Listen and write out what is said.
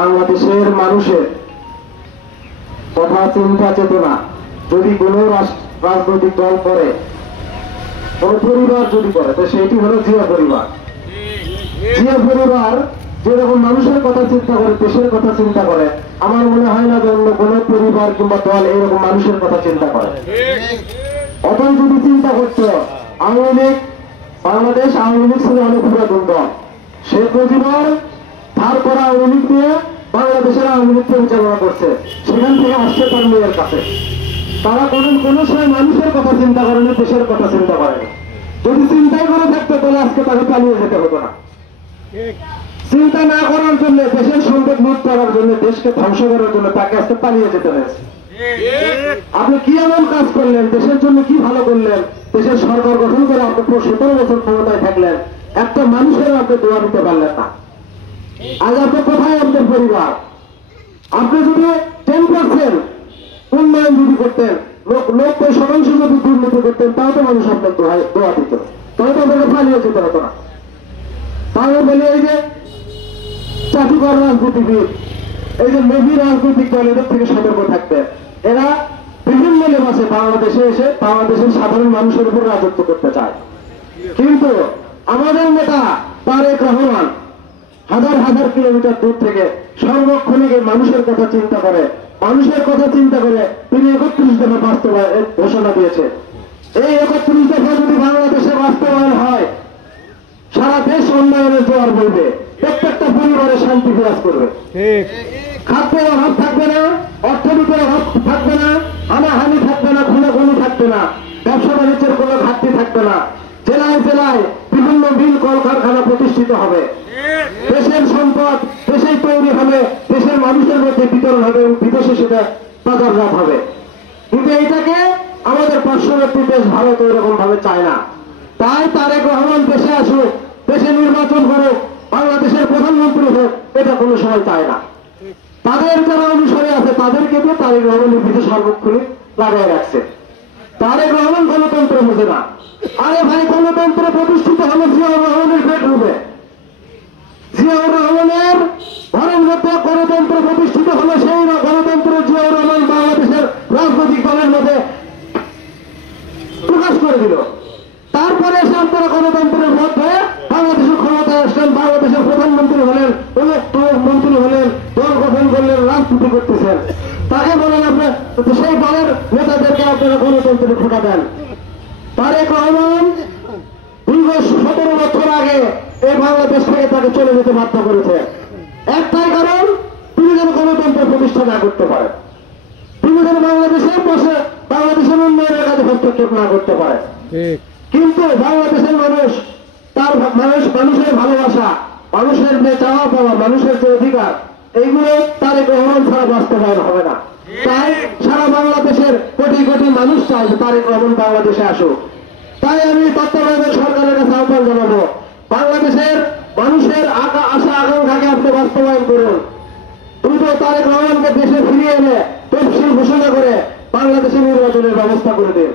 বাংলাদেশের মানুষের কথা চিন্তা চেতনা যদি কোনো রাজনৈতিক দল করে, কোন পরিবার যদি করে, তো সেটি হলো জিয়া পরিবার। জিয়া পরিবার যেরকম মানুষের কথা চিন্তা করে, দেশের কথা চিন্তা করে, আমার মনে হয় না যে অন্য কোন পরিবার কিংবা দল এরকম মানুষের কথা চিন্তা করে। অতই যদি চিন্তা করত, আওয়ামী লীগ, বাংলাদেশ আওয়ামী লীগ ছিল অনেক পুরাতন দল। শেখ মুজিবুর ধার করা আওয়ামী লীগ দিয়ে বাংলাদেশের আওয়ামী লীগ পরিচালনা করছে, সেখান থেকে আসছে তার মেয়ের কাছে। তারা কোনো সময় মানুষের কথা চিন্তা করেনি, দেশের কথা চিন্তা করেনি। যদি চিন্তাই করে থাকতো তাহলে আজকে তাকে পালিয়ে যেতে হতো না। চিন্তা না করার জন্য, দেশের সম্পদ লুট করার জন্য, দেশকে ধ্বংস করার জন্য তাকে আজকে পালিয়ে যেতে হয়েছে। আপনি কি এমন কাজ করলেন, দেশের জন্য কি ভালো করলেন, দেশের সরকার গঠন করে আপনি 17 বছর ক্ষমতায় থাকলেন, একটা মানুষের আপনি দোয়া দিতে পারলেন না। আজ আপনি কোথায় আপনার পরিবার? আপনি যদি 10% উন্নয়ন যদি করতেন, 90% যদি দুর্নীতি করতেন, তাও তো মানুষ আপনার দোয়া দিত, তাও তো আপনাকে পালিয়ে যেতে হতো না। তাহলে বলি এই যে চাটুকার রাজনীতিবিদ, এই যে মেবি রাজনৈতিক দল, এদের থেকে সতর্ক থাকবে। এরা বিভিন্ন লেবাসে বাংলাদেশে এসে বাংলাদেশের সাধারণ মানুষের উপর রাজত্ব করতে চায়। কিন্তু আমাদের নেতা তারেক রহমান হাজার হাজার কিলোমিটার দূর থেকে সর্বক্ষণিক মানুষের কথা চিন্তা করে, মানুষের কথা চিন্তা করে তিনি 31 দফা বাস্তবায়ন ঘোষণা দিয়েছে। এই 31 দফা যদি বাংলাদেশে বাস্তবায়ন হয়, সারা দেশ উন্নয়নের জোয়ার বলবে, প্রত্যেকটা পরিবারে শান্তি বিরাজ করবে, খাদ্যের অভাব থাকবে না, অর্থনীতির অভাব থাকবে না, হানাহানি থাকবে না, খুনাখুনি থাকবে না, ব্যবসা বাণিজ্যের কোনো ঘাটতি থাকবে না, জেলায় জেলায় বিভিন্ন মিল কলকারখানা প্রতিষ্ঠিত হবে, দেশের সম্পদ দেশেই তৈরি হবে, দেশের মানুষের মধ্যে বিতরণ হবে এবং বিদেশে সেটা বাজারজাত হবে। কিন্তু এইটাকে আমাদের পার্শ্ববর্তী দেশ ভারত এরকম ভাবে চায় না। তাই তারেক রহমান দেশে আসুক, দেশে নির্বাচন করুক, বাংলাদেশের প্রধানমন্ত্রী হোক, এটা কোনো সময় চায় না। তাদের যারা অনুসারী আছে তাদেরকে দিয়ে তারেক রহমানের পিঠে সর্বক্ষণিক লাগাই রাখছে। তারেক রহমান গণতন্ত্র বোঝে না। আরে ভাই, গণতন্ত্র প্রতিষ্ঠিত হলো জিয়াউর রহমানের বেডরুমে। জিয়াউর রহমানের ঘরের মধ্যে গণতন্ত্র প্রতিষ্ঠিত হলো, সেই গণতন্ত্র জিয়াউর রহমান বাংলাদেশের রাজনৈতিক দলের মধ্যে প্রকাশ করে দিল। তারপরে এসে আপনারা গণতন্ত্রের মধ্যে বাংলাদেশের ক্ষমতায় আসলেন, বাংলাদেশের প্রধানমন্ত্রী হলেন, মন্ত্রী হলেন, দল গঠন করলেন, রাজনীতি করতেছেন। তাকে বলেন আপনার সেই দলের নেতাদেরকে আপনারা গণতন্ত্রে খোঁটা দেন। তারেক রহমান দীর্ঘ 17 বছর আগে এই বাংলাদেশ থেকে তাকে চলে যেতে বাধ্য করেছে। একটাই কারণ, তিনি যেন গণতন্ত্র প্রতিষ্ঠা না করতে পারেন, তিনি যেন বাংলাদেশের পাশে বাংলাদেশের উন্নয়নের কাজে হস্তক্ষেপ না করতে পারে। কিন্তু বাংলাদেশের মানুষ, তার মানুষের ভালোবাসা, মানুষের যে চাওয়া পাওয়া, মানুষের যে অধিকার, এইগুলো তারেক রহমান ছাড়া বাস্তবায়ন হবে না। তাই সারা বাংলাদেশের কোটি কোটি মানুষ চায় তারেক রহমান বাংলাদেশে আসুক। তাই আমি তত্ত্বাবধায়ক সরকারের কাছে আহ্বান জানাবো, বাংলাদেশের মানুষের আশা আকাঙ্ক্ষাকে আপনি বাস্তবায়ন করুন। দ্রুত তারেক রহমানকে দেশে ফিরিয়ে এনে তফসিল ঘোষণা করে বাংলাদেশের নির্বাচনের ব্যবস্থা করে দিন।